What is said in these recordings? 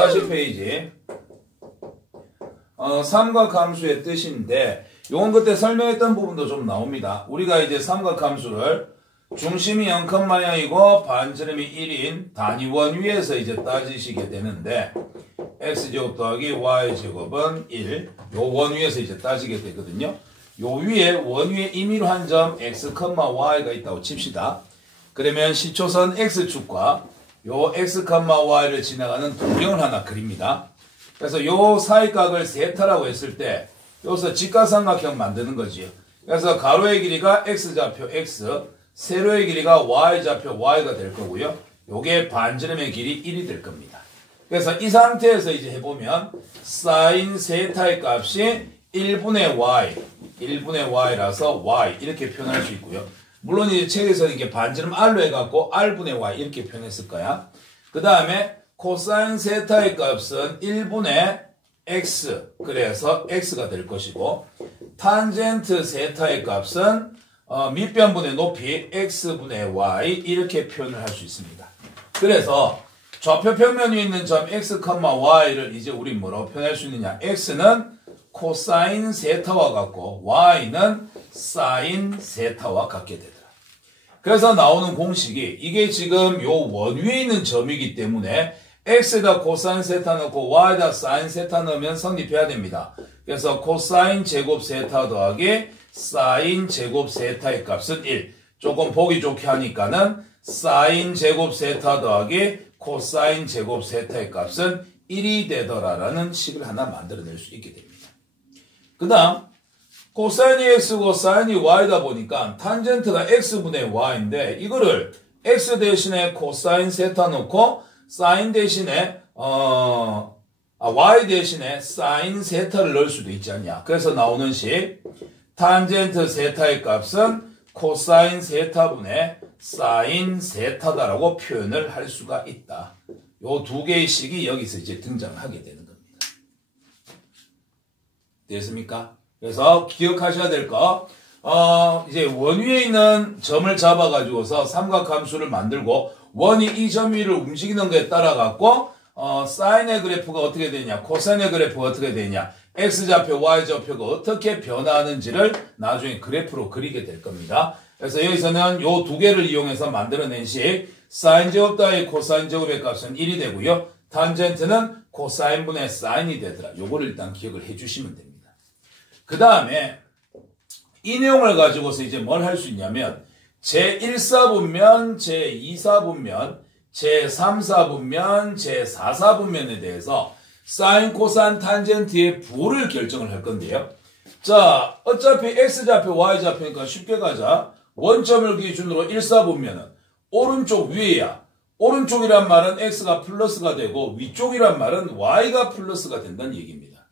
140페이지. 삼각함수의 뜻인데, 요건 그때 설명했던 부분도 좀 나옵니다. 우리가 이제 삼각함수를 중심이 0,0이고 반지름이 1인 단위원 위에서 이제 따지시게 되는데, x제곱 더하기 y제곱은 1. 요 원 위에서 이제 따지게 되거든요. 요 위에 원 위에 임의로 한 점 x, y가 있다고 칩시다. 그러면 시초선 x축과 요 x, y를 지나가는 도경을 하나 그립니다. 그래서 요 사이각을 세타라고 했을 때 여기서 직각삼각형 만드는 거지요. 그래서 가로의 길이가 x좌표 x, 세로의 길이가 y좌표 y가 될 거고요. 요게 반지름의 길이 1이 될 겁니다. 그래서 이 상태에서 이제 해보면 사인 세타의 값이 1분의 y라서 y 이렇게 표현할 수 있고요. 물론 이제 책에서는 이게 반지름 r로 해갖고 r분의 y 이렇게 표현했을 거야. 그 다음에 코사인 세타의 값은 1분의 x, 그래서 x가 될 것이고, 탄젠트 세타의 값은 밑변분의 높이 x분의 y 이렇게 표현을 할 수 있습니다. 그래서 좌표 평면 위에 있는 점 x, y를 이제 우리 뭐라고 표현할 수 있느냐? x는 코사인 세타와 같고 y는 사인 세타와 같게 되더라. 그래서 나오는 공식이 이게 지금 요 원 위에 있는 점이기 때문에 x에다 코사인 세타 넣고 y에다 사인 세타 넣으면 성립해야 됩니다. 그래서 코사인 제곱 세타 더하기 사인 제곱 세타의 값은 1. 조금 보기 좋게 하니까는 사인 제곱 세타 더하기 코사인 제곱 세타의 값은 1이 되더라라는 식을 하나 만들어낼 수 있게 됩니다. 그 다음 코사인이 x고 사인이 y다 보니까 탄젠트가 x분의 y인데 이거를 x 대신에 코사인 세타 넣고 사인 대신에 y 대신에 사인 세타를 넣을 수도 있지 않냐. 그래서 나오는 식 탄젠트 세타의 값은 코사인 세타분의 사인 세타다라고 표현을 할 수가 있다. 요 두 개의 식이 여기서 이제 등장하게 되는 겁니다. 됐습니까? 그래서 기억하셔야 될 거, 이제 원 위에 있는 점을 잡아가지고서 삼각함수를 만들고 원이 이 점 위를 움직이는 거에 따라 갖고 사인의 그래프가 어떻게 되냐, 코사인의 그래프가 어떻게 되냐, x좌표, y좌표가 어떻게 변화하는지를 나중에 그래프로 그리게 될 겁니다. 그래서 여기서는 요 두 개를 이용해서 만들어낸 식 사인 제곱 더하기 코사인 제곱의 값은 1이 되고요. 탄젠트는 코사인분의 사인이 되더라. 요거를 일단 기억을 해주시면 됩니다. 그 다음에 이 내용을 가지고서 이제 뭘 할 수 있냐면 제1사분면, 제2사분면, 제3사분면, 제4사분면에 대해서 사인, 코사인, 탄젠트의 부를 결정을 할 건데요. 자, 어차피 x좌표, y좌표니까 쉽게 가자. 원점을 기준으로 1사분면은 오른쪽 위에야. 오른쪽이란 말은 x가 플러스가 되고 위쪽이란 말은 y가 플러스가 된다는 얘기입니다.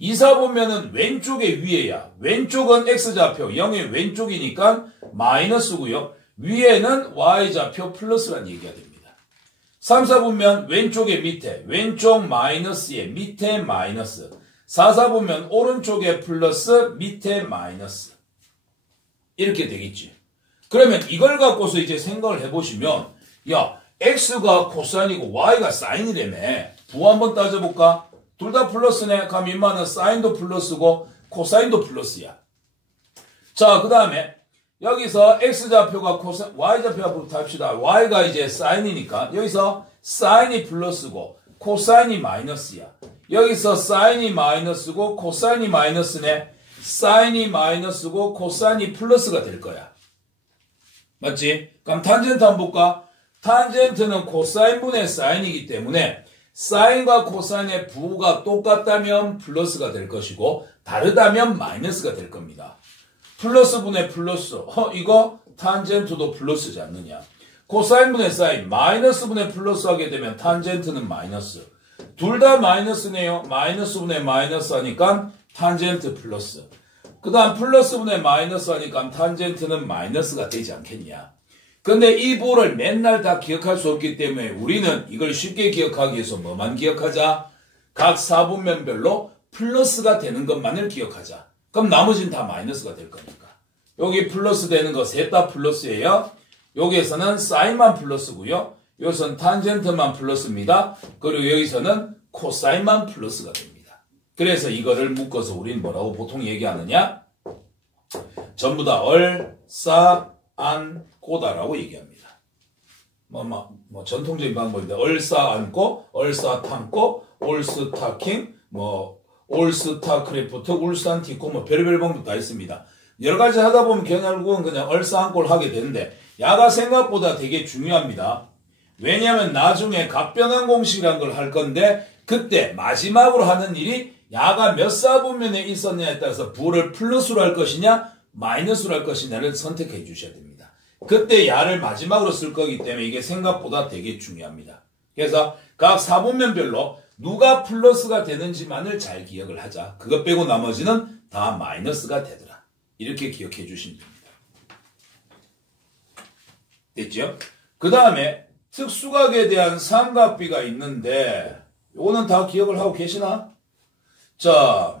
2사분면은 왼쪽에 위에야. 왼쪽은 x좌표, 0의 왼쪽이니까 마이너스고요. 위에는 y좌표 플러스라는 얘기가 됩니다. 3사분면 왼쪽에 밑에, 왼쪽 마이너스에 밑에 마이너스. 4사분면 오른쪽에 플러스, 밑에 마이너스. 이렇게 되겠지. 그러면 이걸 갖고서 이제 생각을 해보시면, 야, x가 코사인이고 y가 사인이라며. 부 한번 따져볼까? 둘 다 플러스네. 그럼 이마는 사인도 플러스고 코사인도 플러스야. 자, 그 다음에 여기서 x좌표가 코사인, y좌표부터 합시다. y가 이제 사인이니까 여기서 사인이 플러스고 코사인이 마이너스야. 여기서 사인이 마이너스고 코사인이 마이너스네. 사인이 마이너스고 코사인이 플러스가 될 거야. 맞지? 그럼 탄젠트 한번 볼까? 탄젠트는 코사인분의 사인이기 때문에 사인과 코사인의 부가 똑같다면 플러스가 될 것이고 다르다면 마이너스가 될 겁니다. 플러스분의 플러스. 이거 탄젠트도 플러스지 않느냐. 코사인분의 사인, 마이너스분의 플러스 하게 되면 탄젠트는 마이너스. 둘 다 마이너스네요. 마이너스분의 마이너스 하니까 탄젠트 플러스. 그 다음 플러스분의 마이너스 하니까 탄젠트는 마이너스가 되지 않겠냐. 근데 이 부를 맨날 다 기억할 수 없기 때문에 우리는 이걸 쉽게 기억하기 위해서 뭐만 기억하자? 각 사분면별로 플러스가 되는 것만을 기억하자. 그럼 나머지는 다 마이너스가 될 거니까. 여기 플러스 되는 거 셋 다 플러스예요. 여기에서는 사인만 플러스고요. 여기서는 탄젠트만 플러스입니다. 그리고 여기서는 코사인만 플러스가 됩니다. 그래서 이거를 묶어서 우리는 뭐라고 보통 얘기하느냐? 전부 다 얼싸안꼬다라고 얘기합니다. 전통적인 방법인데 얼싸안꼬, 얼싸탕꼬, 올스타킹, 올스타크래프트, 울산티코 별의별 방법 다 있습니다. 여러 가지 하다 보면 결국은 그냥 얼싸안꼬를 하게 되는데 야가 생각보다 되게 중요합니다. 왜냐하면 나중에 각변환 공식이라는 걸 할 건데 그때 마지막으로 하는 일이 야가 몇 사분면에 있었냐에 따라서 부호를 플러스로 할 것이냐 마이너스로 할 것이냐를 선택해 주셔야 됩니다. 그때 야를 마지막으로 쓸 거기 때문에 이게 생각보다 되게 중요합니다. 그래서 각 사분면별로 누가 플러스가 되는지만을 잘 기억을 하자. 그것 빼고 나머지는 다 마이너스가 되더라. 이렇게 기억해 주시면 됩니다. 됐죠? 그 다음에 특수각에 대한 삼각비가 있는데 요거는 다 기억을 하고 계시나? 자,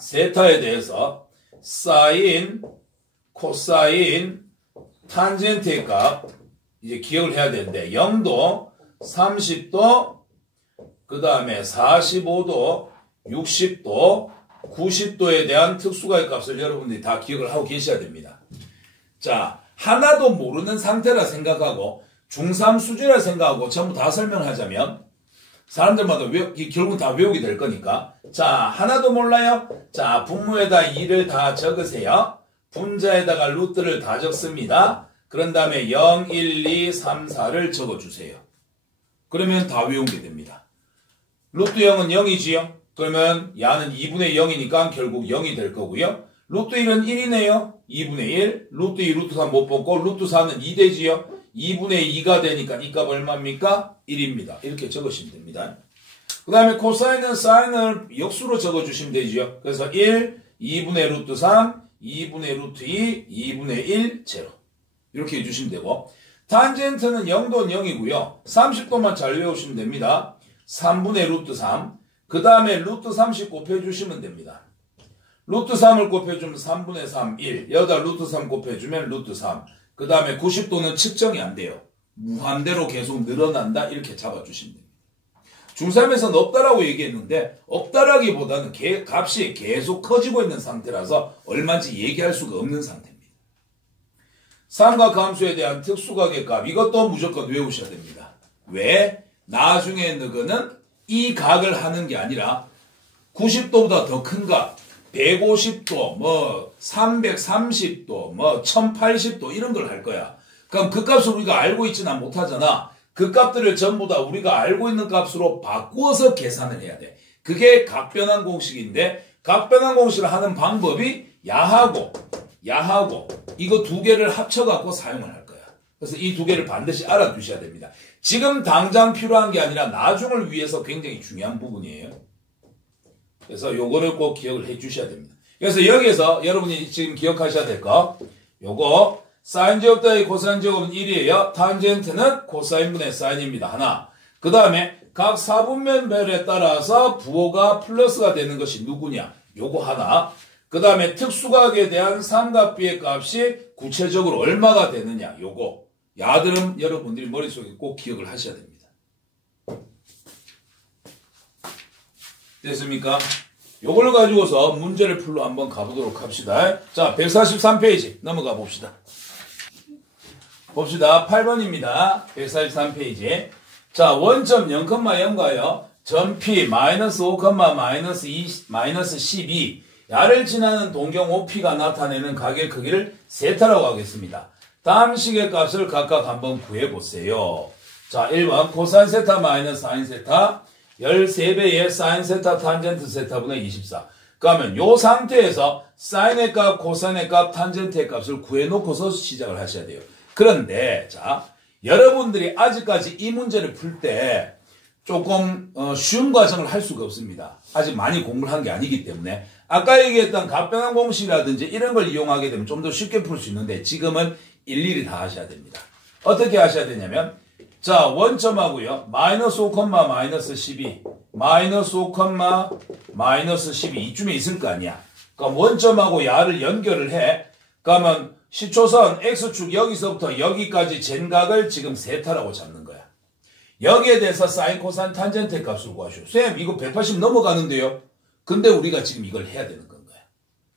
세타에 대해서 사인, 코사인, 탄젠트의 값 이제 기억을 해야 되는데 0도, 30도, 그 다음에 45도, 60도, 90도에 대한 특수각의 값을 여러분들이 다 기억을 하고 계셔야 됩니다. 자, 하나도 모르는 상태라 생각하고 중3 수준이라 생각하고 전부 다 설명하자면 사람들마다 결국 다 외우게 될 거니까 자, 하나도 몰라요? 자, 분모에다 2를 다 적으세요. 분자에다가 루트를 다 적습니다. 그런 다음에 0, 1, 2, 3, 4를 적어주세요. 그러면 다 외우게 됩니다. 루트 0은 0이지요? 그러면 야는 2분의 0이니까 결국 0이 될 거고요. 루트 1은 1이네요. 2분의 1. 루트 2, 루트 3 못 뽑고 루트 4는 2 되지요. 2분의 2가 되니까 이 값 얼마입니까? 1입니다. 이렇게 적으시면 됩니다. 그 다음에 코사인은 사인을 역수로 적어주시면 되지요. 그래서 1, 2분의 루트 3, 2분의 루트 2, 2분의 1, 제로. 이렇게 해주시면 되고 탄젠트는 0도는 0이고요. 30도만 잘 외우시면 됩니다. 3분의 루트 3. 그 다음에 루트 30 곱해주시면 됩니다. 루트 3을 곱해주면 3분의 3, 1. 여기다 루트 3 곱해주면 루트 3. 그 다음에 90도는 측정이 안 돼요. 무한대로 계속 늘어난다. 이렇게 잡아주시면 됩니다. 중3에서는 없다라고 얘기했는데 없다라기보다는 값이 계속 커지고 있는 상태라서 얼마인지 얘기할 수가 없는 상태입니다. 삼각함수에 대한 특수각의 값. 이것도 무조건 외우셔야 됩니다. 왜? 나중에 너는 이 각을 하는 게 아니라 90도보다 더 큰 각, 150도, 330도, 1080도 이런 걸 할 거야. 그럼 그 값을 우리가 알고 있지는 못하잖아. 그 값들을 전부 다 우리가 알고 있는 값으로 바꾸어서 계산을 해야 돼. 그게 각변환 공식인데 각변환 공식을 하는 방법이 야하고 이거 두 개를 합쳐갖고 사용을 할 거야. 그래서 이 두 개를 반드시 알아두셔야 됩니다. 지금 당장 필요한 게 아니라 나중을 위해서 굉장히 중요한 부분이에요. 그래서 요거를 꼭 기억을 해 주셔야 됩니다. 그래서 여기에서 여러분이 지금 기억하셔야 될 거, 요거 사인 제곱 더하기 코사인 제곱은 1이에요. 탄젠트는 코사인분의 사인입니다. 하나. 그 다음에 각 사분면별에 따라서 부호가 플러스가 되는 것이 누구냐? 요거 하나. 그 다음에 특수각에 대한 삼각비의 값이 구체적으로 얼마가 되느냐? 요거. 야들은 여러분들이 머릿속에 꼭 기억을 하셔야 됩니다. 됐습니까? 요걸 가지고서 문제를 풀러 한번 가보도록 합시다. 자, 143페이지 넘어가 봅시다. 봅시다. 8번입니다. 143페이지. 자, 원점 0,0가요. 점 P 마이너스 5, 마이너스 2, 마이너스 12. 야를 지나는 동경 OP가 나타내는 각의 크기를 세타라고 하겠습니다. 다음 식의 값을 각각 한번 구해보세요. 자, 1번 코사인 세타 마이너스 사인 세타 13배의 사인 세타 탄젠트 세타분의 24. 그러면 요 상태에서 사인의 값, 코사인의 값, 탄젠트의 값을 구해놓고서 시작을 하셔야 돼요. 그런데 자, 여러분들이 아직까지 이 문제를 풀 때 조금 쉬운 과정을 할 수가 없습니다. 아직 많이 공부를 한 게 아니기 때문에 아까 얘기했던 각변환 공식이라든지 이런 걸 이용하게 되면 좀 더 쉽게 풀 수 있는데 지금은 일일이 다 하셔야 됩니다. 어떻게 하셔야 되냐면 자, 원점하고요. 마이너스 5, 마이너스 12 마이너스 5, 마이너스 12 이쯤에 있을 거 아니야. 그럼 원점하고 야를 연결을 해. 그러면 시초선 X축 여기서부터 여기까지 젠각을 지금 세타라고 잡는 거야. 여기에 대해서 사인, 코사인, 탄젠트의 값을 구하시오. 쌤, 이거 180 넘어가는데요? 근데 우리가 지금 이걸 해야 되는 건 거야.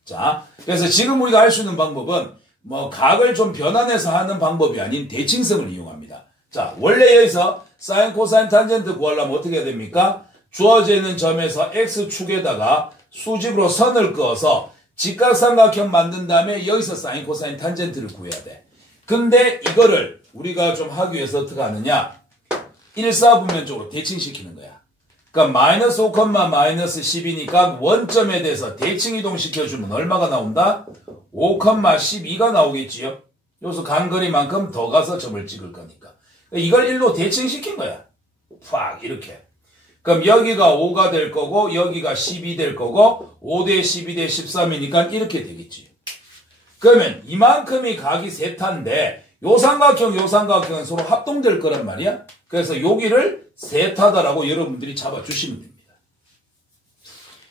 자, 그래서 지금 우리가 할 수 있는 방법은 뭐 각을 좀 변환해서 하는 방법이 아닌 대칭성을 이용합니다. 자, 원래 여기서 사인, 코사인, 탄젠트 구하려면 어떻게 해야 됩니까? 주어져 있는 점에서 x축에다가 수직으로 선을 그어서 직각삼각형 만든 다음에 여기서 사인, 코사인, 탄젠트를 구해야 돼. 근데 이거를 우리가 좀 하기 위해서 어떻게 하느냐? 일사분면적으로 대칭시키는 거야. 그러니까 마이너스 5, 마이너스 10이니까 원점에 대해서 대칭 이동시켜주면 얼마가 나온다? 5, 12가 나오겠지요? 여기서 간거리만큼 더 가서 점을 찍을 거니까. 이걸 1로 대칭시킨 거야. 팍 이렇게. 그럼 여기가 5가 될 거고 여기가 10이 될 거고 5대 12 대 13이니까 이렇게 되겠지. 그러면 이만큼이 각이 세타인데 요 삼각형은 서로 합동될 거란 말이야. 그래서 여기를 세타다라고 여러분들이 잡아주시면 됩니다.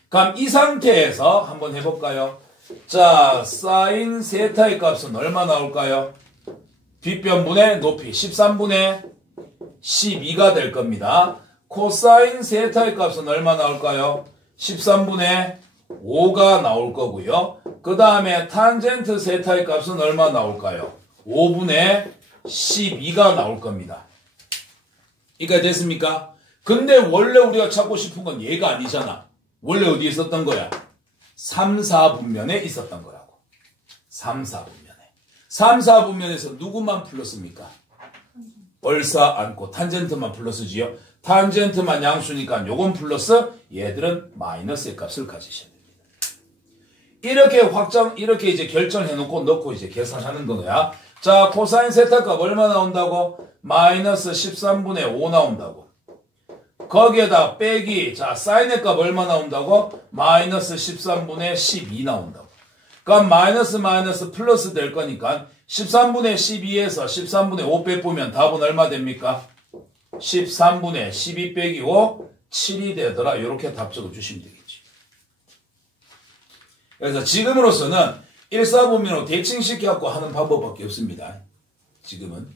그럼 이 상태에서 한번 해볼까요? 자, 사인 세타의 값은 얼마 나올까요? 빗변분의 높이 13분의 12가 될 겁니다. 코사인 세타의 값은 얼마 나올까요? 13분의 5가 나올 거고요. 그 다음에 탄젠트 세타의 값은 얼마 나올까요? 5분의 12가 나올 겁니다. 이해가 됐습니까? 근데 원래 우리가 찾고 싶은 건 얘가 아니잖아. 원래 어디에 있었던 거야? 3, 4분면에 있었던 거라고. 3, 4분면에. 3, 4분면에서 누구만 플러스입니까? 얼싸 않고 탄젠트만 플러스지요. 탄젠트만 양수니까 요건 플러스, 얘들은 마이너스의 값을 가지셔야 됩니다. 이렇게 이제 결정해놓고 넣고 이제 계산하는 거야. 자, 코사인 세타 값 얼마 나온다고? 마이너스 13분의 5 나온다고. 거기에다 빼기, 자, 사인의 값 얼마 나온다고? 마이너스 13분의 12 나온다고. 그럼 마이너스 플러스 될 거니까 13분의 12에서 13분의 5 빼보면 답은 얼마 됩니까? 13분의 12 빼기 5, 7이 되더라. 이렇게 답 적어주시면 되겠지. 그래서 지금으로서는 1사분면으로 대칭시켜갖고 하는 방법밖에 없습니다. 지금은.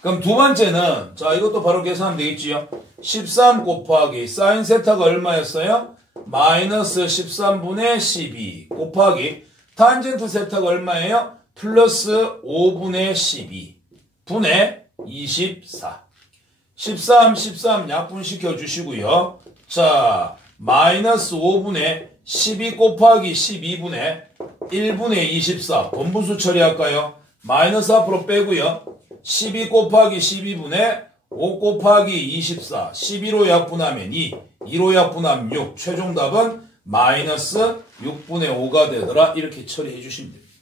그럼 두 번째는, 자, 이것도 바로 계산하면 되겠지요? 13 곱하기 사인 세타가 얼마였어요? 마이너스 13분의 12 곱하기 탄젠트 세타가 얼마예요? 플러스 5분의 12 분의 24. 13 약분시켜 주시고요. 자, 마이너스 5분의 12 곱하기 12분의 1분의 24. 번분수 처리할까요? 마이너스 앞으로 빼고요. 12 곱하기 12분의 5 곱하기 24. 12로 약분하면 2. 2로 약분하면 6. 최종 답은 마이너스 6분의 5가 되더라. 이렇게 처리해 주시면 됩니다.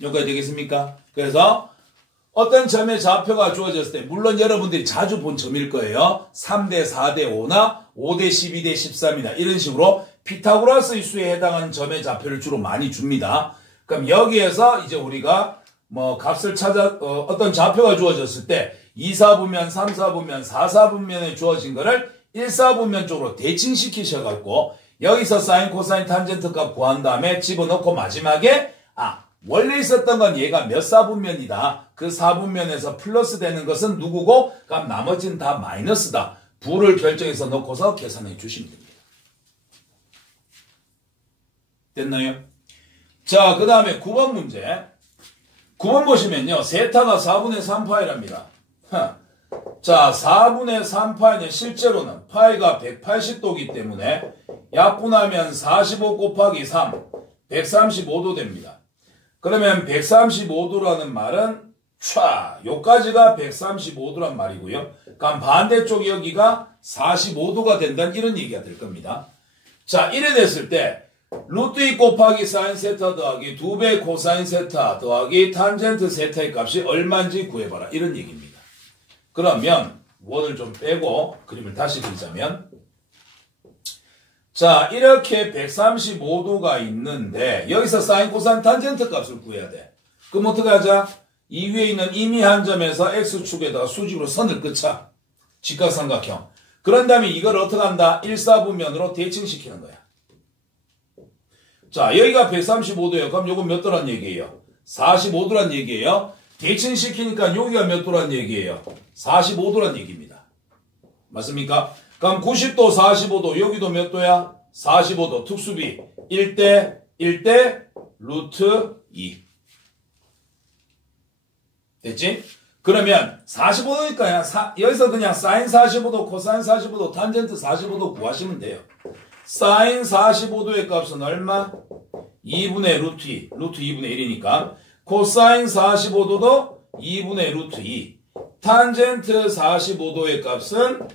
여기까지 되겠습니까? 그래서 어떤 점의 좌표가 주어졌을 때 물론 여러분들이 자주 본 점일 거예요. 3대 4대 5나 5대 12대 13이나 이런 식으로 피타고라스 수에 해당하는 점의 좌표를 주로 많이 줍니다. 그럼 여기에서 이제 우리가 뭐 값을 어떤 좌표가 주어졌을 때 2사분면, 3사분면, 4사분면에 주어진 거를 1사분면 쪽으로 대칭시키셔갖고 여기서 사인, 코사인, 탄젠트 값 구한 다음에 집어넣고 마지막에 원래 있었던 건 얘가 몇 사분면이다. 그 사분면에서 플러스 되는 것은 누구고? 그럼 나머지는 다 마이너스다. 부를 결정해서 넣고서 계산해 주시면 됩니다. 됐나요? 자, 그 다음에 9번 문제. 9번 보시면요. 세타가 4분의 3파이랍니다. 자, 4분의 3파이는 실제로는 파이가 180도이기 때문에 약분하면 45 곱하기 3, 135도 됩니다. 그러면 135도라는 말은 요까지가 135도란 말이고요. 그럼 반대쪽 여기가 45도가 된다는 이런 얘기가 될 겁니다. 자, 이래 됐을 때 루트 2 곱하기 사인 세타 더하기 2배 코사인 세타 더하기 탄젠트 세타의 값이 얼마인지 구해봐라. 이런 얘기입니다. 그러면 원을 좀 빼고 그림을 다시 그리자면 자, 이렇게 135도가 있는데 여기서 사인, 코사인, 탄젠트 값을 구해야 돼. 그럼 어떻게 하자? 이 위에 있는 이미 한 점에서 x축에다가 수직으로 선을 긋자. 직각삼각형. 그런 다음에 이걸 어떻게 한다? 1사분면으로 대칭시키는 거야. 자, 여기가 135도예요. 그럼 요건 몇 도란 얘기예요? 45도란 얘기예요. 대칭시키니까 여기가 몇 도란 얘기예요? 45도란 얘기입니다. 맞습니까? 그럼 90도, 45도, 여기도 몇 도야? 45도. 특수비 1대 1대 루트 2. 됐지? 그러면 45도니까 여기서 그냥 사인 45도, 코사인 45도, 탄젠트 45도 구하시면 돼요. 사인 45도의 값은 얼마? 2분의 루트 2. 루트 2분의 1이니까. 코사인 45도도 2분의 루트 2. 탄젠트 45도의 값은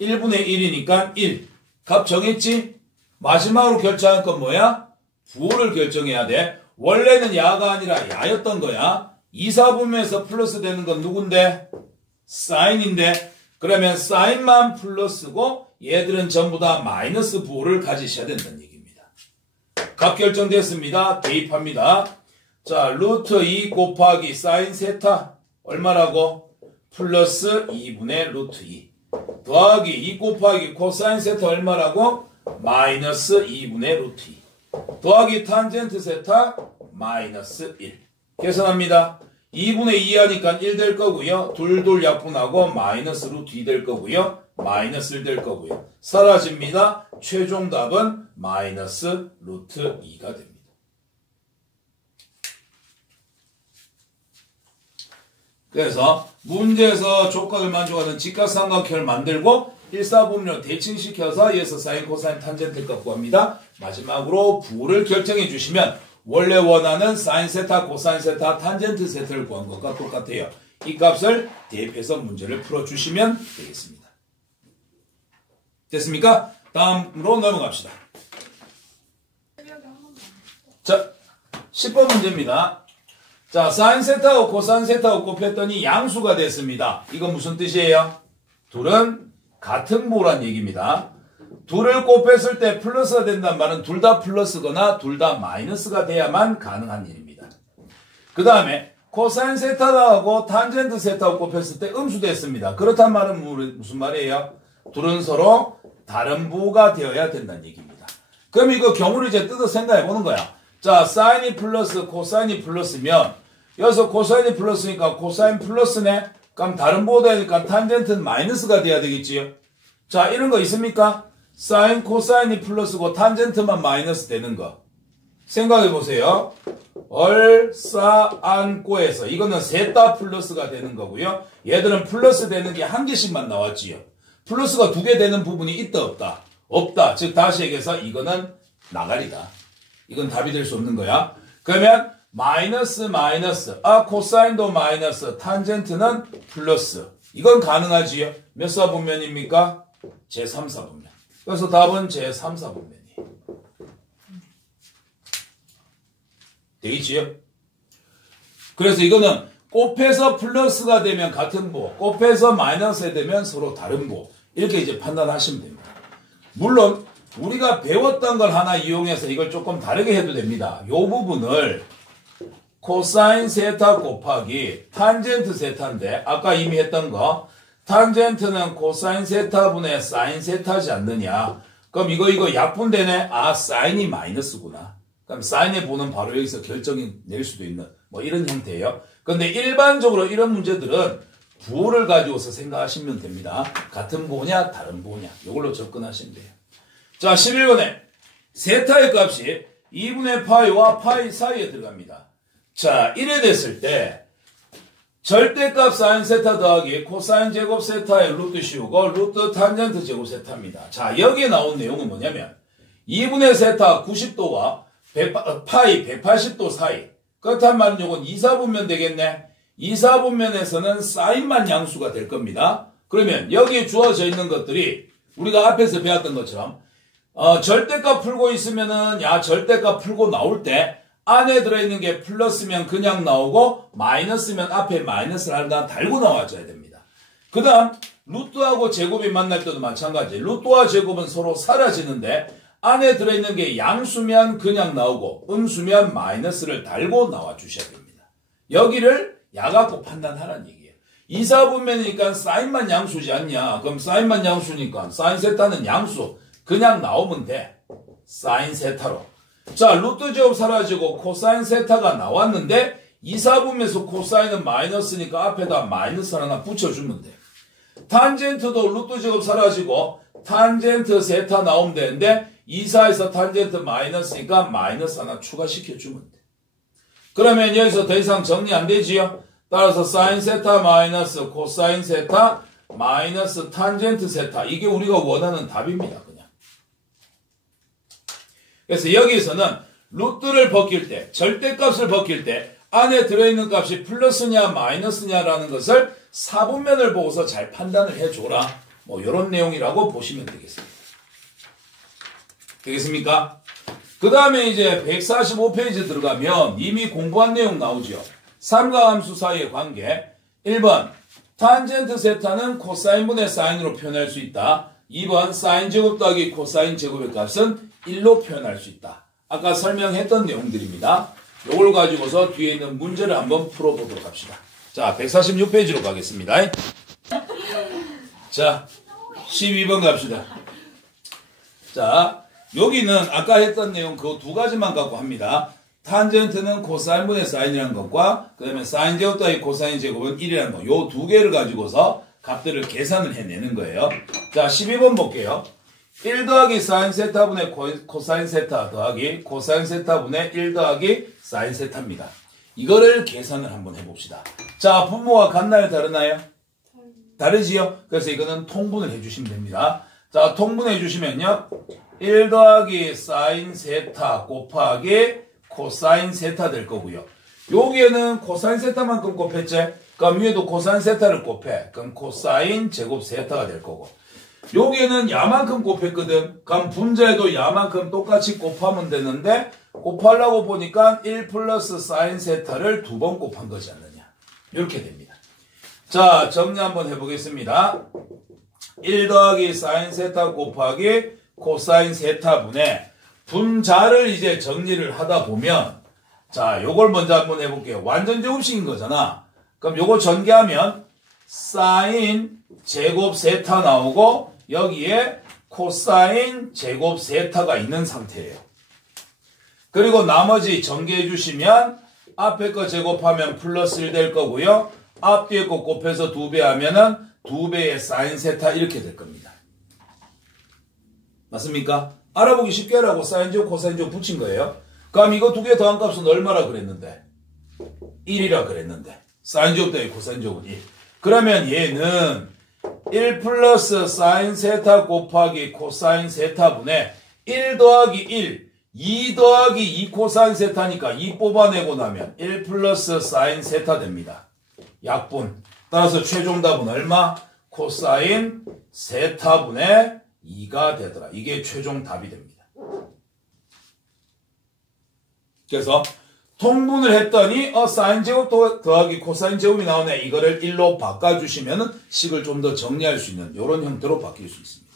1분의 1이니까 1. 값 정했지? 마지막으로 결정할 건 뭐야? 부호를 결정해야 돼. 원래는 야가 아니라 야였던 거야. 2, 4분면에서 플러스 되는 건 누군데? 사인인데. 그러면 사인만 플러스고 얘들은 전부 다 마이너스 부호를 가지셔야 된다는 얘기입니다. 값 결정됐습니다. 대입합니다. 자, 루트 2 곱하기 사인 세타 얼마라고? 플러스 2분의 루트 2 더하기 2 곱하기 코사인 세타 얼마라고? 마이너스 2분의 루트 2 더하기 탄젠트 세타 마이너스 1 계산합니다. 2분의 2 하니까 1 될 거고요. 둘둘 약분하고 마이너스 루트 2 될 거고요. 마이너스 1 될 거고요. 사라집니다. 최종 답은 마이너스 루트 2가 됩니다. 그래서 문제에서 조건을 만족하는 직각삼각형을 만들고 1,4분면을 대칭시켜서 여기서 사인, 코사인, 탄젠트 값 구합니다. 마지막으로 부호를 결정해 주시면 원래 원하는 사인 세타, 코사인 세타, 탄젠트 세타를 구한 것과 똑같아요. 이 값을 대입해서 문제를 풀어주시면 되겠습니다. 됐습니까? 다음으로 넘어갑시다. 자, 10번 문제입니다. 자, 사인 세타하고 코사인 세타하고 곱했더니 양수가 됐습니다. 이건 무슨 뜻이에요? 둘은 같은 부호란 얘기입니다. 둘을 곱했을 때 플러스가 된다는 말은 둘 다 플러스거나 둘 다 마이너스가 돼야만 가능한 일입니다. 그 다음에 코사인 세타하고 탄젠트 세타하고 곱했을 때 음수 됐습니다. 그렇단 말은 무슨 말이에요? 둘은 서로 다른 부호가 되어야 된다는 얘기입니다. 그럼 이거 경우를 이제 뜯어 생각해 보는 거야. 자, 사인이 플러스 코사인이 플러스면 여기서 코사인이 플러스니까 코사인 플러스네? 그럼 다른 부호 되니까 탄젠트는 마이너스가 돼야 되겠지요. 자, 이런 거 있습니까? 사인, 코사인이 플러스고 탄젠트만 마이너스 되는 거. 생각해 보세요. 얼싸안꼬에서 이거는 셋 다 플러스가 되는 거고요. 얘들은 플러스 되는 게 한 개씩만 나왔지요. 플러스가 두 개 되는 부분이 있다 없다? 없다. 즉 다시 얘기해서 이거는 나가리다. 이건 답이 될 수 없는 거야. 그러면 마이너스 마이너스 코사인도 마이너스 탄젠트는 플러스. 이건 가능하지요. 몇 사분면입니까? 제3사분면. 그래서 답은 제3사분면이에요. 되겠지요? 그래서 이거는 곱해서 플러스가 되면 같은 부호, 곱해서 마이너스가 되면 서로 다른 부호. 이렇게 이제 판단하시면 됩니다. 물론 우리가 배웠던 걸 하나 이용해서 이걸 조금 다르게 해도 됩니다. 이 부분을 코사인 세타 곱하기 탄젠트 세타인데 아까 이미 했던 거 탄젠트는 코사인 세타분의 사인 세타지 않느냐. 그럼 이거 약분되네. 사인이 마이너스구나. 그럼 사인의 부호는 바로 여기서 결정이 낼 수도 있는 뭐 이런 형태예요. 근데 일반적으로 이런 문제들은 부호를 가지고서 생각하시면 됩니다. 같은 부호냐 다른 부호냐 이걸로 접근하시면 돼요. 자, 11번에 세타의 값이 2분의 파이와 파이 사이에 들어갑니다. 자, 이래 됐을 때 절대값 사인 세타 더하기 코사인 제곱 세타의 루트 씌우고 루트 탄젠트 제곱 세타입니다. 자, 여기에 나온 내용은 뭐냐면 2분의 세타 90도와 파이 180도 사이. 그렇단 말은 이건 2, 4분면 되겠네. 2, 4분면에서는 사인만 양수가 될 겁니다. 그러면 여기에 주어져 있는 것들이 우리가 앞에서 배웠던 것처럼 절대값 풀고 있으면은 절대값 풀고 나올 때 안에 들어있는 게 플러스면 그냥 나오고 마이너스면 앞에 마이너스를 한다 달고 나와줘야 됩니다. 그 다음 루트하고 제곱이 만날 때도 마찬가지. 루트와 제곱은 서로 사라지는데 안에 들어있는 게 양수면 그냥 나오고 음수면 마이너스를 달고 나와주셔야 됩니다. 여기를 야갖고 판단하라는 얘기예요. 2, 4분면이니까 사인만 양수지 않냐. 그럼 사인만 양수니까 사인 세타는 양수 그냥 나오면 돼. 사인 세타로. 자, 루트 제곱 사라지고 코사인 세타가 나왔는데 2, 4분면서 코사인은 마이너스니까 앞에다 마이너스 하나 붙여주면 돼. 탄젠트도 루트 제곱 사라지고 탄젠트 세타 나오면 되는데 2, 4에서 탄젠트 마이너스니까 마이너스 하나 추가시켜주면 돼. 그러면 여기서 더 이상 정리 안 되지요? 따라서 사인 세타 마이너스 코사인 세타 마이너스 탄젠트 세타 이게 우리가 원하는 답입니다. 그냥. 그래서 여기서는 루트를 벗길 때 절대값을 벗길 때 안에 들어있는 값이 플러스냐 마이너스냐라는 것을 사분면을 보고서 잘 판단을 해줘라. 뭐 이런 내용이라고 보시면 되겠습니다. 되겠습니까? 그 다음에 이제 145페이지 들어가면 이미 공부한 내용 나오죠. 삼각함수 사이의 관계. 1번 탄젠트 세타는 코사인분의 사인으로 표현할 수 있다. 2번 사인 제곱 더하기 코사인 제곱의 값은 1로 표현할 수 있다. 아까 설명했던 내용들입니다. 이걸 가지고서 뒤에 있는 문제를 한번 풀어보도록 합시다. 자, 146페이지로 가겠습니다. 자, 12번 갑시다. 자, 여기는 아까 했던 내용 그 두 가지만 갖고 합니다. 탄젠트는 코사인분의 사인이라는 것과 그 다음에 사인 제곱 더하기 코사인 제곱은 1이라는 것. 요 두 개를 가지고서 값들을 계산을 해내는 거예요. 자, 12번 볼게요. 1 더하기 사인 세타분의 코사인 세타 더하기 코사인 세타분의 1 더하기 사인 세타입니다. 이거를 계산을 한번 해봅시다. 자, 분모가 같나요? 다르나요? 다르지요? 그래서 이거는 통분을 해주시면 됩니다. 자, 통분해 주시면요. 1 더하기 사인 세타 곱하기 코사인 세타 될 거고요. 여기에는 코사인 세타만큼 곱했지? 그럼 위에도 코사인 세타를 곱해. 그럼 코사인 제곱 세타가 될 거고. 여기에는 야만큼 곱했거든. 그럼 분자에도 야만큼 똑같이 곱하면 되는데 곱하려고 보니까 1 플러스 사인 세타를 2번 곱한 거지 않느냐. 이렇게 됩니다. 자, 정리 한번 해보겠습니다. 1 더하기 사인 세타 곱하기 코사인 세타분의 분자를 이제 정리를 하다 보면 자, 요걸 먼저 한번 해볼게요. 완전 제곱식인 거잖아. 그럼 요거 전개하면 사인 제곱 세타 나오고 여기에 코사인 제곱 세타가 있는 상태예요. 그리고 나머지 전개해 주시면 앞에 거 제곱하면 플러스 1 될 거고요. 앞뒤에 거 곱해서 2배 하면은 2배의 사인 세타 이렇게 될 겁니다. 맞습니까? 알아보기 쉽게 하라고 사인 제곱 코사인 제곱 붙인 거예요. 그럼 이거 두 개 더한 값은 얼마라 그랬는데? 1이라 그랬는데. 사인 제곱 더하기 코사인 제곱은 1. 그러면 얘는 1 플러스 사인 세타 곱하기 코사인 세타분의 1 더하기 1, 2 더하기 2 코사인 세타니까 2 뽑아내고 나면 1 플러스 사인 세타 됩니다. 약분. 따라서 최종 답은 얼마? 코사인 세타분의 2가 되더라. 이게 최종 답이 됩니다. 그래서 통분을 했더니 사인 제곱 더하기 코사인 제곱이 나오네. 이거를 1로 바꿔주시면 식을 좀 더 정리할 수 있는 이런 형태로 바뀔 수 있습니다.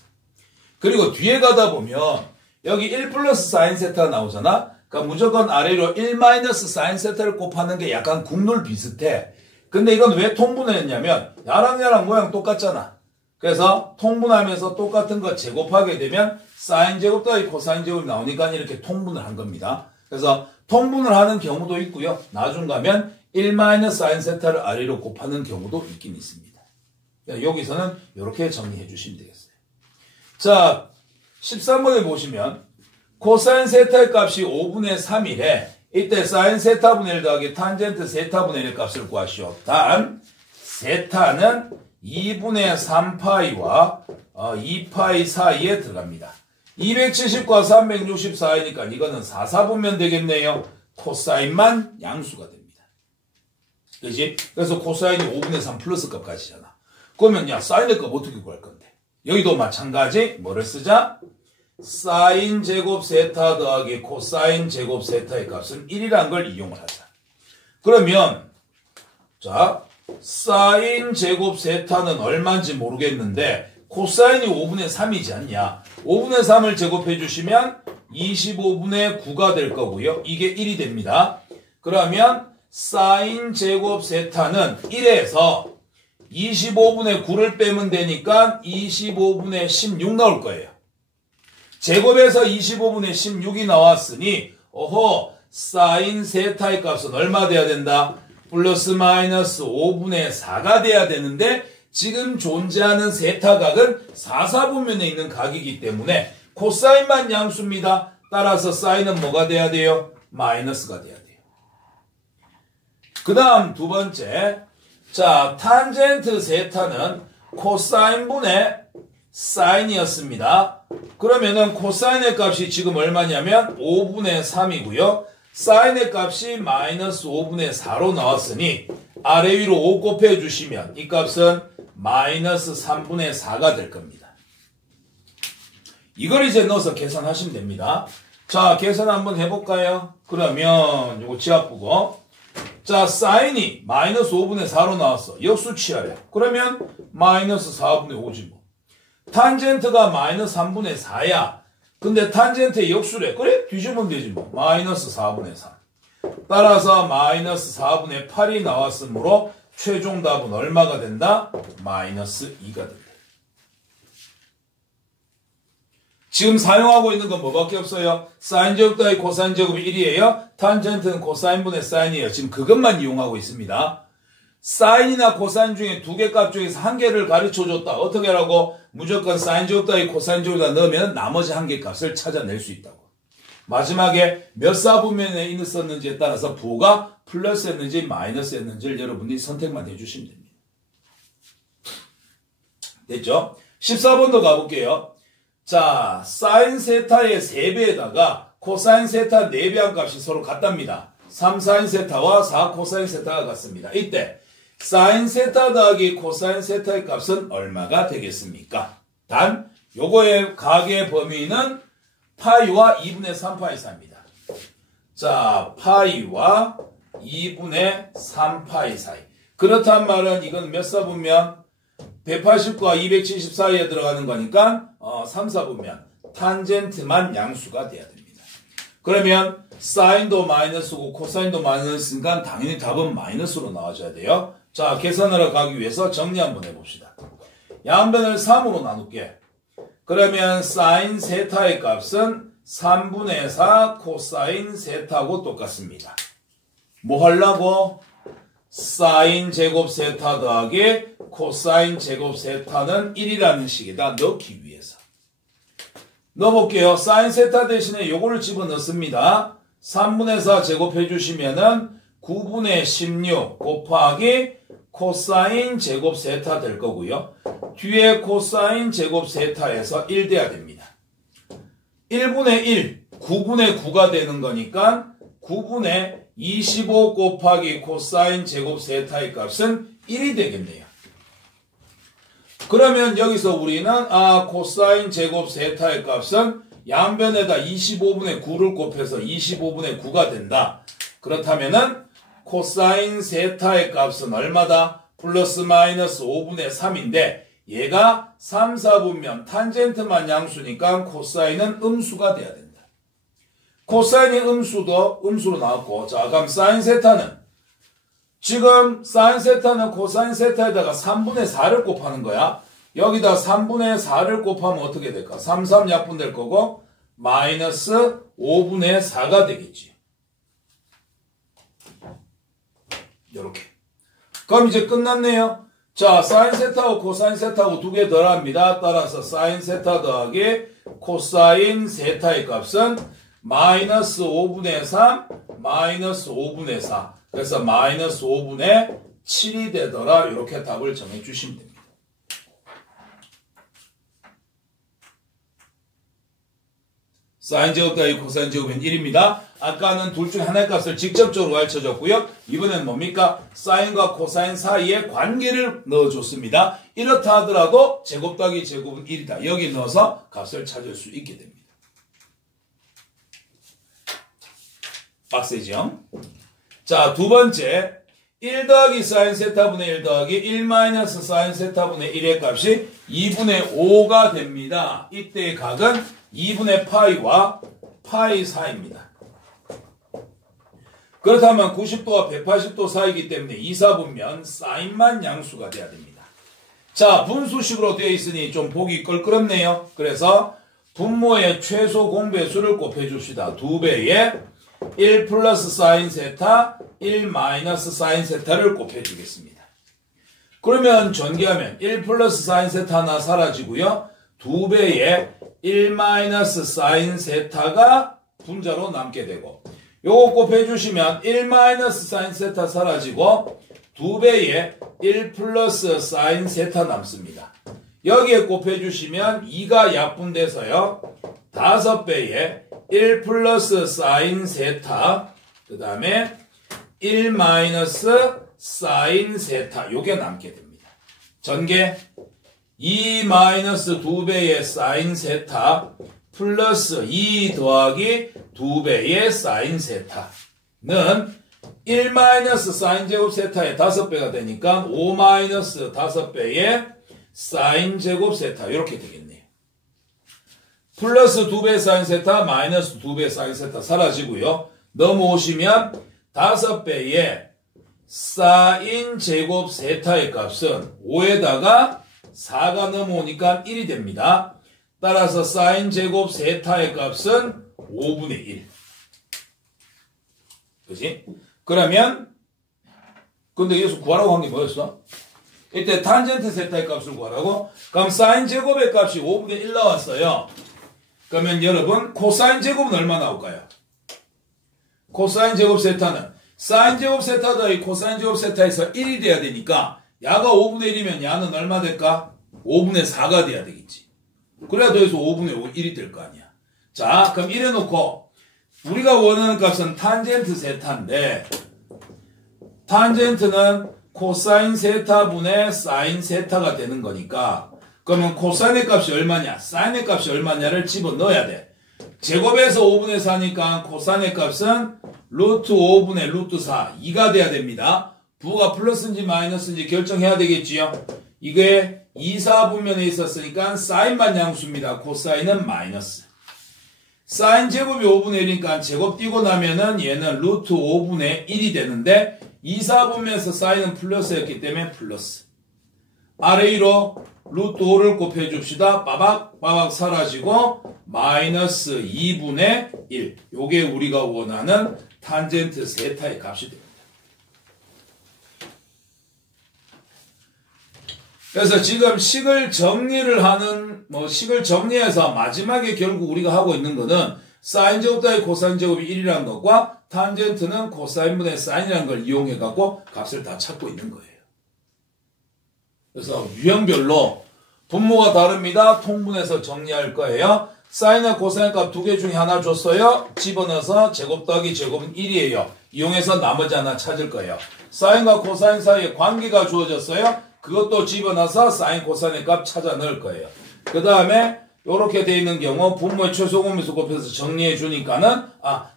그리고 뒤에 가다 보면 여기 1 플러스 사인 세타가 나오잖아. 그러니까 무조건 아래로 1 마이너스 사인 세타를 곱하는 게 약간 국룰 비슷해. 근데 이건 왜 통분을 했냐면 야랑 모양 똑같잖아. 그래서 통분하면서 똑같은 거 제곱하게 되면 사인 제곱 더하기 코사인 제곱이 나오니까 이렇게 통분을 한 겁니다. 그래서 통분을 하는 경우도 있고요. 나중 가면 1 마이너스 사인 세타를 아래로 곱하는 경우도 있긴 있습니다. 여기서는 이렇게 정리해 주시면 되겠어요. 자, 13번에 보시면 코사인 세타의 값이 5분의 3이래. 이때 사인 세타분의 1 더하기 탄젠트 세타분의 1의 값을 구하시오. 단 세타는 2분의 3파이와 2파이 사이에 들어갑니다. 270과 364이니까 이거는 4, 4분면 되겠네요. 코사인만 양수가 됩니다. 그렇지? 그래서 코사인이 5분의 3 플러스 값까지잖아. 그러면 야 사인의 값 어떻게 구할 건데? 여기도 마찬가지 뭐를 쓰자? 사인 제곱 세타 더하기 코사인 제곱 세타의 값은 1이라는 걸 이용을 하자. 그러면 자 사인 제곱 세타는 얼마인지 모르겠는데 코사인이 5분의 3이지 않냐. 5분의 3을 제곱해 주시면 25분의 9가 될 거고요. 이게 1이 됩니다. 그러면 사인 제곱 세타는 1에서 25분의 9를 빼면 되니까 25분의 16 나올 거예요. 제곱에서 25분의 16이 나왔으니 어허 사인 세타의 값은 얼마 돼야 된다? 플러스 마이너스 5분의 4가 돼야 되는데 지금 존재하는 세타각은 4사분면에 있는 각이기 때문에 코사인만 양수입니다. 따라서 사인은 뭐가 돼야 돼요? 마이너스가 돼야 돼요. 그 다음 두 번째, 자, 탄젠트 세타는 코사인분의 사인이었습니다. 그러면은 코사인의 값이 지금 얼마냐면 5분의 3이고요. 사인의 값이 마이너스 5분의 4로 나왔으니 아래 위로 5 곱해주시면 이 값은 마이너스 3분의 4가 될 겁니다. 이걸 이제 넣어서 계산하시면 됩니다. 자, 계산 한번 해볼까요? 그러면 요거 지압부고, 자, 사인이 마이너스 5분의 4로 나왔어. 역수 취하래. 그러면 마이너스 4분의 5지 뭐. 탄젠트가 마이너스 3분의 4야. 근데 탄젠트의 역수래. 그래? 뒤집으면 되지 뭐. 마이너스 4분의 4. 따라서 마이너스 4분의 8이 나왔으므로 최종 답은 얼마가 된다? 마이너스 2가 된다. 지금 사용하고 있는 건 뭐밖에 없어요? 사인 제곱 더하기 코사인 제곱이 1이에요. 탄젠트는 코사인분의 사인이에요. 지금 그것만 이용하고 있습니다. 사인이나 코사인 중에 두 개 값 중에서 한 개를 가르쳐줬다. 어떻게 하라고? 무조건 사인 제곱 더하기 코사인 제곱에다 넣으면 나머지 한 개 값을 찾아낼 수 있다고. 마지막에 몇 사분면에 있었는지에 따라서 부호가 플러스였는지 마이너스였는지를 여러분들이 선택만 해주시면 됩니다. 됐죠? 14번도 가볼게요. 자, 사인 세타의 3배에다가 코사인 세타 4배 한 값이 서로 같답니다. 3 사인 세타와 4 코사인 세타가 같습니다. 이때 사인 세타 더하기 코사인 세타의 값은 얼마가 되겠습니까? 단 요거의 각의 범위는 파이와 2분의 3파이 사이입니다. 자, 파이와 2분의 3파이 사이. 그렇단 말은 이건 몇 사분면? 180과 270 사이에 들어가는 거니까 3, 4분면 탄젠트만 양수가 돼야 됩니다. 그러면 사인도 마이너스고 코사인도 마이너스니까 당연히 답은 마이너스로 나와줘야 돼요. 자, 계산하러 가기 위해서 정리 한번 해봅시다. 양변을 3으로 나눌게. 그러면 사인 세타의 값은 3분의 4 코사인 세타하고 똑같습니다. 뭐 하려고? 사인 제곱 세타 더하기 코사인 제곱 세타는 1이라는 식에다 넣기 위해서. 넣어볼게요. 사인 세타 대신에 요거를 집어넣습니다. 3분의 4 제곱해 주시면은 9분의 16 곱하기 코사인 제곱 세타 될 거고요. 뒤에 코사인 제곱 세타에서 1 돼야 됩니다. 1분의 1, 9분의 9가 되는 거니까 9분의 25 곱하기 코사인 제곱 세타의 값은 1이 되겠네요. 그러면 여기서 우리는 코사인 제곱 세타의 값은 양변에다 25분의 9를 곱해서 25분의 9가 된다. 그렇다면은 코사인 세타의 값은 얼마다? 플러스 마이너스 5분의 3인데 얘가 3, 4분면 탄젠트만 양수니까 코사인은 음수가 돼야 된다. 코사인이 음수도 음수로 나왔고, 자, 그럼 사인 세타는 지금 사인 세타는 코사인 세타에다가 3분의 4를 곱하는 거야. 여기다 3분의 4를 곱하면 어떻게 될까? 3, 3 약분될 거고 마이너스 5분의 4가 되겠지. 요렇게. 그럼 이제 끝났네요. 자, 사인 세타하고 코사인 세타하고 두 개 더합니다. 따라서 사인 세타 더하기 코사인 세타의 값은 마이너스 5분의 3, 마이너스 5분의 4. 그래서 마이너스 5분의 7이 되더라. 이렇게 답을 정해주시면 됩니다. 사인 제곱 더하기 코사인 제곱은 1입니다. 아까는 둘 중 하나의 값을 직접적으로 가르쳐줬고요. 이번엔 뭡니까? 사인과 코사인 사이에 관계를 넣어줬습니다. 이렇다 하더라도 제곱 더하기 제곱은 1이다. 여기 넣어서 값을 찾을 수 있게 됩니다. 빡세죠? 자, 두 번째 1 더하기 사인 세타분의 1 더하기 1 마이너스 사인 세타분의 1의 값이 2분의 5가 됩니다. 이때의 각은 2분의 파이와 파이 사이입니다. 그렇다면 90도와 180도 사이이기 때문에 2, 4분면 사인만 양수가 돼야 됩니다. 자, 분수식으로 되어 있으니 좀 보기 껄끄럽네요. 그래서 분모의 최소 공배수를 곱해줍시다. 2배에 1 플러스 사인 세타, 1 마이너스 사인 세타를 곱해주겠습니다. 그러면 전개하면 1 플러스 사인 세타 하나 사라지고요. 2배의 1 마이너스 사인 세타가 분자로 남게 되고, 요거 곱해주시면 1 마이너스 사인 세타 사라지고 2배의 1 플러스 사인 세타 남습니다. 여기에 곱해주시면 2가 약분돼서요. 5배의 1 플러스 사인 세타, 그 다음에 1 마이너스 사인 세타, 요게 남게 됩니다. 전개 2 마이너스 2배의 사인 세타 플러스 2 더하기 2배의 사인 세타는 1 마이너스 사인 제곱 세타의 5배가 되니까 5 마이너스 5배의 사인 제곱 세타, 이렇게 되겠네요. 플러스 2배 사인 세타, 마이너스 2배 사인 세타 사라지고요. 넘어오시면 5배의 사인 제곱 세타의 값은 5에다가 4가 넘어오니까 1이 됩니다. 따라서 사인 제곱 세타의 값은 5분의 1. 그치? 그러면, 근데 여기서 구하라고 한 게 뭐였어? 이때 탄젠트 세타의 값을 구하라고? 그럼 사인 제곱의 값이 5분의 1 나왔어요. 그러면 여러분, 코사인 제곱은 얼마 나올까요? 코사인 제곱 세타는 사인 제곱 세타 더하기 코사인 제곱 세타에서 1이 돼야 되니까 야가 5분의 1이면 야는 얼마 될까? 5분의 4가 돼야 되겠지. 그래야 더해서 5분의 1이 될 거 아니야. 자, 그럼 이래 놓고 우리가 원하는 값은 탄젠트 세타인데, 탄젠트는 코사인 세타분의 사인 세타가 되는 거니까, 그러면 코사인의 값이 얼마냐, 사인의 값이 얼마냐를 집어넣어야 돼. 제곱에서 5분의 4니까 코사인의 값은 루트 5분의 루트 4, 2가 돼야 됩니다. 부가 플러스인지 마이너스인지 결정해야 되겠지요. 이게 2, 4분면에 있었으니까 사인만 양수입니다. 코사인은 마이너스. 사인 제곱이 5분의 1이니까 제곱 띄고 나면은 얘는 루트 5분의 1이 되는데 2, 4분면에서 사인은 플러스였기 때문에 플러스. 아래 위로 루트 5를 곱해줍시다. 빠박 사라지고 마이너스 2분의 1. 요게 우리가 원하는 탄젠트 세타의 값이 됩니다. 그래서 지금 식을 정리를 하는, 식을 정리해서 마지막에 결국 우리가 하고 있는 거는 사인 제곱 더하기 코사인 제곱이 1이라는 것과 탄젠트는 코사인분의 사인이라는 걸 이용해갖고 값을 다 찾고 있는 거예요. 그래서 유형별로 분모가 다릅니다. 통분해서 정리할 거예요. 사인과 코사인 값 두 개 중에 하나 줬어요. 집어넣어서 제곱 더하기 제곱은 1이에요. 이용해서 나머지 하나 찾을 거예요. 사인과 코사인 사이에 관계가 주어졌어요. 그것도 집어넣어서 사인 코사인의 값 찾아 넣을 거예요. 그 다음에 이렇게 돼 있는 경우 분모의 최소 공배수 곱해서 정리해 주니까는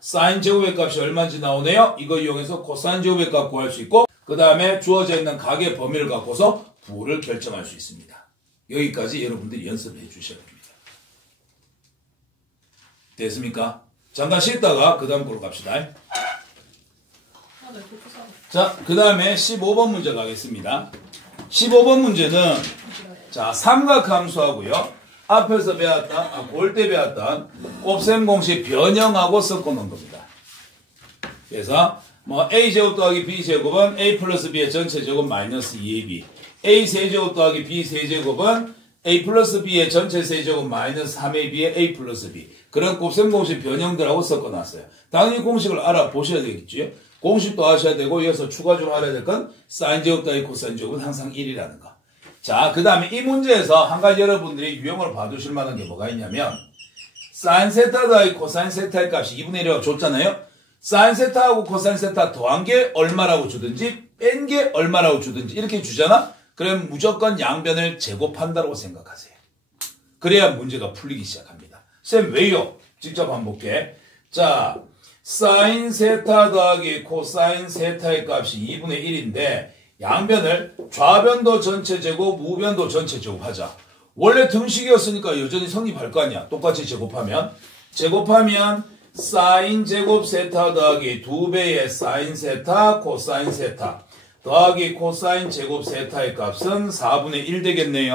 사인 제곱의 값이 얼마인지 나오네요. 이거 이용해서 코사인 제곱의 값 구할 수 있고, 그 다음에 주어져 있는 각의 범위를 갖고서 부를 결정할 수 있습니다. 여기까지 여러분들이 연습해 주셔야 됩니다. 됐습니까? 잠깐 쉬다가 그 다음 거로 갑시다. 자, 그 다음에 15번 문제 가겠습니다. 15번 문제는 자, 삼각함수하고요. 앞에서 배웠던, 볼 때 배웠던 곱셈 공식 변형하고 섞어놓은 겁니다. 그래서 a제곱 더하기 b제곱은 a 플러스 b의 전체 제곱 마이너스 2ab, a 세제곱 더하기 b 세제곱은 a 플러스 b의 전체 세제곱 마이너스 3ab의 a 플러스 b, 그런 곱셈 공식 변형들하고 섞어놨어요. 당연히 공식을 알아보셔야 되겠죠. 공식도 아셔야 되고, 이어서 추가적으로 알아야 될 건 사인 제곱 더하기 코사인 제곱은 항상 1이라는 거. 자, 그 다음에 이 문제에서 한 가지 여러분들이 유형을 봐두실 만한 게 뭐가 있냐면, 사인 세타 더하기 코사인 세타의 값이 2분의 1이라고 줬잖아요. 사인 세타하고 코사인 세타 더한 게 얼마라고 주든지 뺀 게 얼마라고 주든지 이렇게 주잖아. 그럼 무조건 양변을 제곱한다고 생각하세요. 그래야 문제가 풀리기 시작합니다. 쌤 왜요? 직접 한번 볼게. 자, 사인 세타 더하기 코사인 세타의 값이 2분의 1인데 양변을 좌변도 전체 제곱, 우변도 전체 제곱 하자. 원래 등식이었으니까 여전히 성립할 거 아니야. 똑같이 제곱하면 사인 제곱 세타 더하기 2배의 사인 세타 코사인 세타 더하기 코사인 제곱 세타의 값은 4분의 1 되겠네요.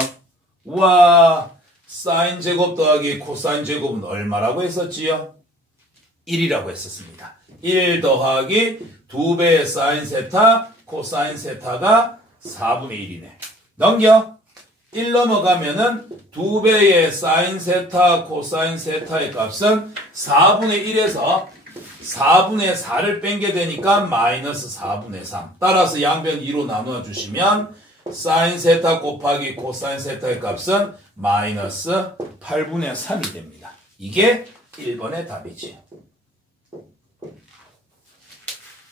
우와, 사인 제곱 더하기 코사인 제곱은 얼마라고 했었지요? 1이라고 했었습니다. 1 더하기 2배의 사인 세타 코사인 세타가 4분의 1이네. 넘겨. 1 넘어가면은 2배의 사인 세타 코사인 세타의 값은 4분의 1에서 4분의 4를 뺀게 되니까 마이너스 4분의 3. 따라서 양변 2로 나누어 주시면 사인 세타 곱하기 코사인 세타의 값은 마이너스 8분의 3이 됩니다. 이게 1번의 답이지.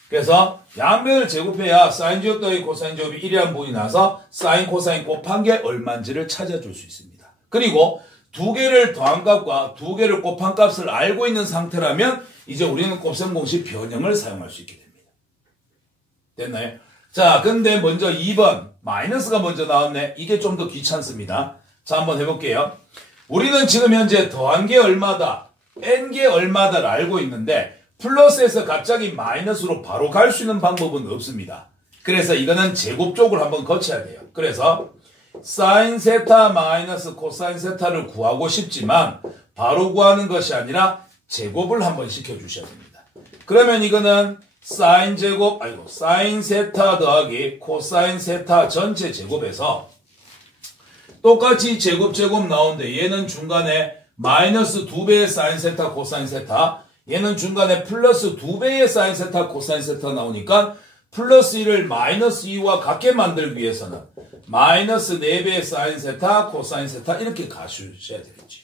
그래서 양변을 제곱해야 사인 제곱 더하기 코사인 제곱이 1이라는 부분이 나서 사인 코사인 곱한 게 얼마인지를 찾아줄 수 있습니다. 그리고 두 개를 더한 값과 두 개를 곱한 값을 알고 있는 상태라면 이제 우리는 곱셈 공식 변형을 사용할 수 있게 됩니다. 됐나요? 자, 근데 먼저 2번 마이너스가 먼저 나왔네. 이게 좀 더 귀찮습니다. 자, 한번 해볼게요. 우리는 지금 현재 더한 게 얼마다, n 게 얼마다를 알고 있는데 플러스에서 갑자기 마이너스로 바로 갈 수 있는 방법은 없습니다. 그래서 이거는 제곱 쪽을 한번 거쳐야 돼요. 그래서 사인 세타 마이너스 코사인 세타를 구하고 싶지만 바로 구하는 것이 아니라 제곱을 한번 시켜주셔야 됩니다. 그러면 이거는 사인 제곱, 사인 세타 더하기 코사인 세타 전체 제곱에서 똑같이 제곱 나오는데 얘는 중간에 마이너스 2배의 사인 세타 코사인 세타, 얘는 중간에 플러스 2배의 사인 세타 코사인 세타 나오니까 플러스 1을 마이너스 2와 같게 만들기 위해서는 마이너스 4배의 사인 세타 코사인 세타 이렇게 가주셔야 되겠지.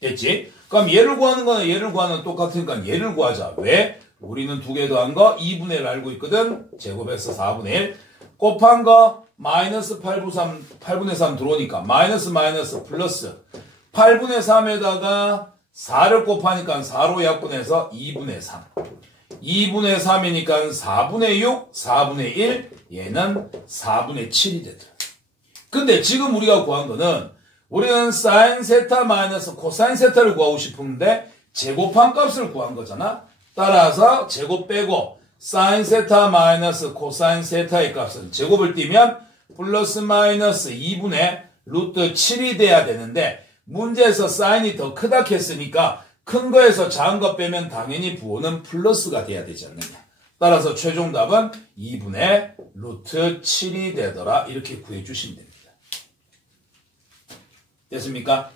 됐지? 그럼 얘를 구하는 거는 얘를 구하는 똑같으니까 얘를 구하자. 왜? 우리는 두 개 더한 거 2분의 1을 알고 있거든. 제곱해서 4분의 1 곱한 거 마이너스 8분의 3 들어오니까 마이너스 플러스 8분의 3에다가 4를 곱하니까 4로 약분해서 2분의 3. 2분의 3이니까 4분의 6, 4분의 1, 얘는 4분의 7이 되더라. 근데 지금 우리가 구한 거는 우리는 사인 세타 마이너스 코사인 세타를 구하고 싶은데 제곱한 값을 구한 거잖아. 따라서 제곱 빼고 사인 세타 마이너스 코사인 세타의 값은 제곱을 띄면 플러스 마이너스 2분의 루트 7이 돼야 되는데 문제에서 사인이 더 크다 했으니까 큰 거에서 작은 거 빼면 당연히 부호는 플러스가 돼야 되지 않느냐. 따라서 최종 답은 2분의 루트 7이 되더라. 이렇게 구해주시면 됩니다. 됐습니까?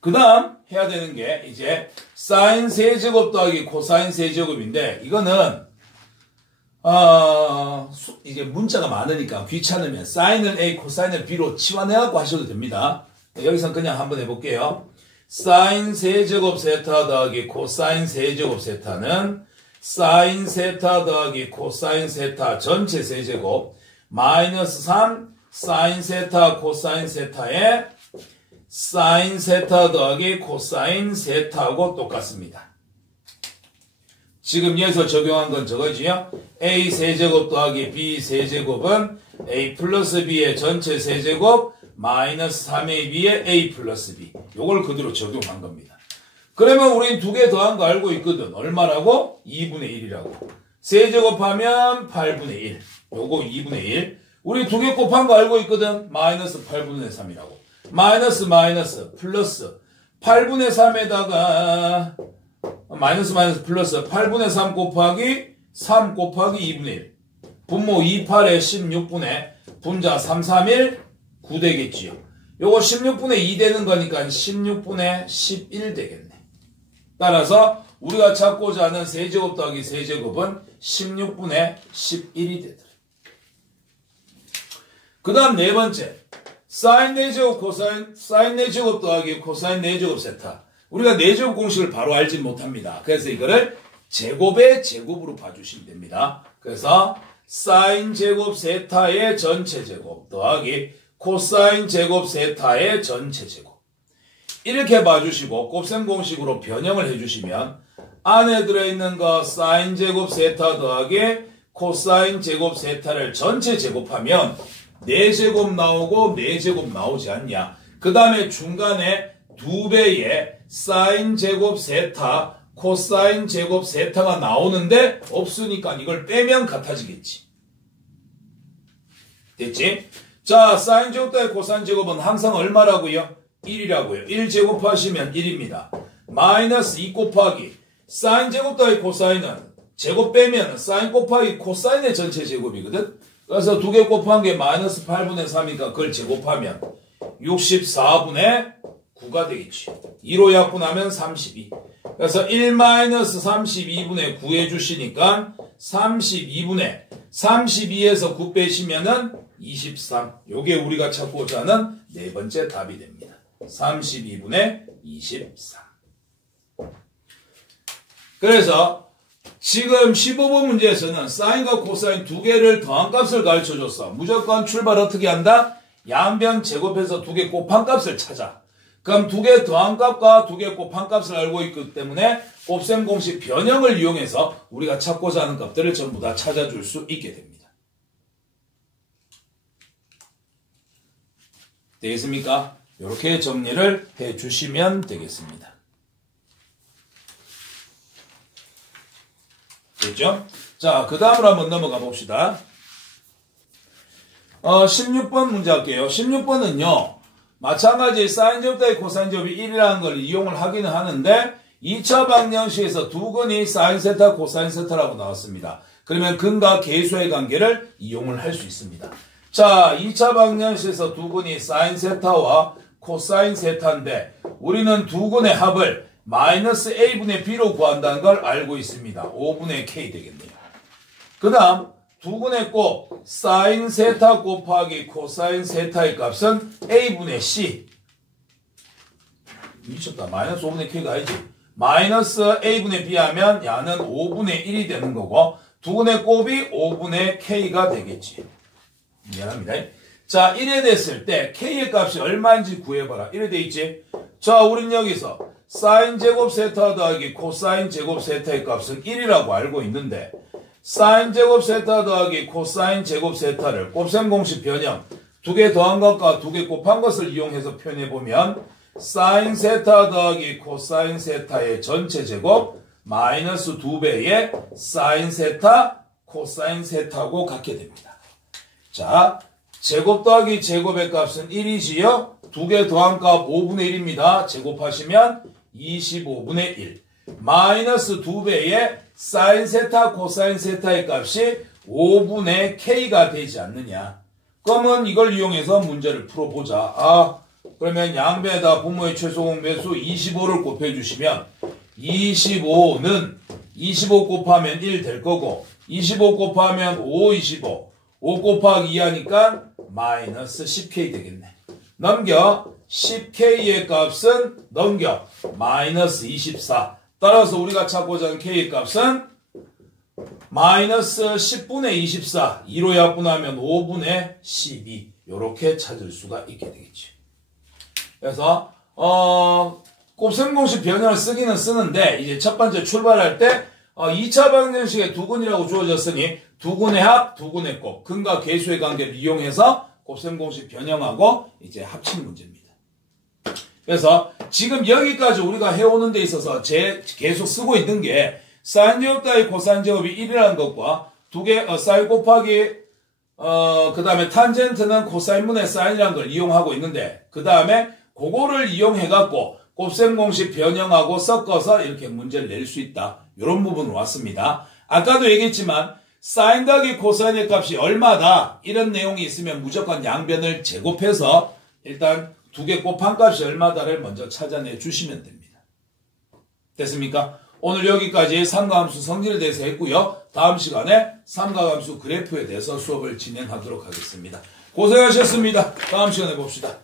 그 다음 해야 되는 게 이제 사인 세제곱 더하기 코사인 세제곱인데 이거는 이제 문자가 많으니까 귀찮으면 사인을 A, 코사인을 B로 치환해갖고 하셔도 됩니다. 여기선 그냥 한번 해볼게요. 사인 세제곱 세타 더하기 코사인 세제곱 세타는 사인 세타 더하기 코사인 세타 전체 세제곱 마이너스 3 사인 세타 코사인 세타의 사인 세타 더하기 코사인 세타하고 똑같습니다. 지금 여기서 적용한 건 저거지요. A 세제곱 더하기 B 세제곱은 A 플러스 B의 전체 세제곱 마이너스 3AB의 A 플러스 B. 요걸 그대로 적용한 겁니다. 그러면 우린 두 개 더한 거 알고 있거든. 얼마라고? 2분의 1이라고. 세제곱하면 8분의 1. 요거 2분의 1. 우리 두 개 곱한 거 알고 있거든. 마이너스 8분의 3이라고. 마이너스 플러스 8분의 3에다가 마이너스 플러스 8분의 3 곱하기 3 곱하기 2분의 1. 분모 28에 16분의 분자 331 9 되겠지요. 요거 16분의 2 되는 거니까 16분의 11 되겠네. 따라서 우리가 찾고자 하는 세제곱 더하기 세제곱은 16분의 11이 되더라. 그 다음 네 번째. 사인 4제곱 코사인, 사인 4제곱 더하기 코사인 4제곱 세타. 우리가 4제곱 공식을 바로 알지 못합니다. 그래서 이거를 제곱의 제곱으로 봐주시면 됩니다. 그래서 사인 제곱 세타의 전체 제곱 더하기 코사인 제곱 세타의 전체 제곱. 이렇게 봐주시고 곱셈 공식으로 변형을 해주시면 안에 들어있는 거 사인 제곱 세타 더하기 코사인 제곱 세타를 전체 제곱하면 4제곱 나오고 4제곱 나오지 않냐. 그 다음에 중간에 2배의 사인 제곱 세타, 코사인 제곱 세타가 나오는데 없으니까 이걸 빼면 같아지겠지. 됐지? 자, 사인 제곱 더하기 코사인 제곱은 항상 얼마라고요? 1이라고요. 1 제곱하시면 1입니다. 마이너스 2 곱하기 사인 제곱 더하기 코사인은 제곱 빼면 사인 곱하기 코사인의 전체 제곱이거든. 그래서 2개 곱한 게 마이너스 8분의 3이니까 그걸 제곱하면 64분의 9가 되겠지. 2로 약분하면 32. 그래서 1-32분의 9 해주시니까 32에서 9 빼시면은 23. 요게 우리가 찾고자 하는 네 번째 답이 됩니다. 32분의 23. 그래서 지금 15번 문제에서는 사인과 코사인 두 개를 더한 값을 가르쳐줬어. 무조건 출발 어떻게 한다? 양변 제곱해서 두 개 곱한 값을 찾아. 그럼 두 개 더한 값과 두 개 곱한 값을 알고 있기 때문에 곱셈 공식 변형을 이용해서 우리가 찾고자 하는 값들을 전부 다 찾아줄 수 있게 됩니다. 되겠습니까? 이렇게 정리를 해주시면 되겠습니다. 됐죠? 자, 그 다음으로 한번 넘어가 봅시다. 16번 문제 할게요. 16번은요, 마찬가지 사인 제곱 더하기 코사인 제곱이 1이라는 걸 이용을 하기는 하는데, 2차 방정식에서 두 근이 사인 세타, 코사인 세타라고 나왔습니다. 그러면 근과 계수의 관계를 이용을 할 수 있습니다. 자, 2차 방정식에서 두 근이 사인 세타와 코사인 세타인데, 우리는 두 근의 합을 마이너스 a분의 b로 구한다는 걸 알고 있습니다. 5분의 k 되겠네요. 그 다음 두 근의 곱 사인 세타 곱하기 코사인 세타의 값은 a분의 c. 미쳤다. 마이너스 5분의 k가 아니지. 마이너스 a분의 b 하면 야는 5분의 1이 되는 거고 두 근의 곱이 5분의 k가 되겠지. 미안합니다. 자, 1에 됐을 때 k의 값이 얼마인지 구해봐라. 1에 돼 있지. 자, 우린 여기서 사인 제곱 세타 더하기 코사인 제곱 세타의 값은 1이라고 알고 있는데 사인 제곱 세타 더하기 코사인 제곱 세타를 곱셈 공식 변형 두 개 더한 것과 두 개 곱한 것을 이용해서 표현해보면 사인 세타 더하기 코사인 세타의 전체 제곱 마이너스 2배의 사인 세타 코사인 세타고 같게 됩니다. 자, 제곱 더하기 제곱의 값은 1이지요. 두 개 더한 값 5분의 1입니다. 제곱하시면 25분의 1. 마이너스 2배의 사인 세타 코사인 세타의 값이 5분의 k가 되지 않느냐. 그러면 이걸 이용해서 문제를 풀어보자. 그러면 양배에다 분모의 최소 공배수 25를 곱해주시면 25는 25 곱하면 1 될 거고 25 곱하면 5, 25. 5 곱하기 2 하니까 마이너스 10k 되겠네. 넘겨 10k의 값은 넘겨 마이너스 24. 따라서 우리가 찾고자 하는 k의 값은 마이너스 10분의 24. 2로 약분하면 5분의 12. 이렇게 찾을 수가 있게 되겠지. 그래서 곱셈 공식 변형을 쓰기는 쓰는데 이제 첫 번째 출발할 때 2차 방정식에 두 근이라고 주어졌으니 두 근의 합, 두 근의 곱, 근과 계수의 관계를 이용해서 곱셈 공식 변형하고 이제 합친 문제입니다. 그래서 지금 여기까지 우리가 해오는 데 있어서 계속 쓰고 있는 게 사인 제곱 더하기 코사인 제곱이 1이라는 것과 두 개 사인 곱하기 그 다음에 탄젠트는 코사인분의 사인이라는 걸 이용하고 있는데 그 다음에 그거를 이용해갖고 곱셈 공식 변형하고 섞어서 이렇게 문제를 낼 수 있다. 이런 부분으로 왔습니다. 아까도 얘기했지만 사인 더하기 코사인의 값이 얼마다 이런 내용이 있으면 무조건 양변을 제곱해서 일단 두 개 곱한 값이 얼마다를 먼저 찾아내 주시면 됩니다. 됐습니까? 오늘 여기까지 삼가함수 성질에 대해서 했고요. 다음 시간에 삼가함수 그래프에 대해서 수업을 진행하도록 하겠습니다. 고생하셨습니다. 다음 시간에 봅시다.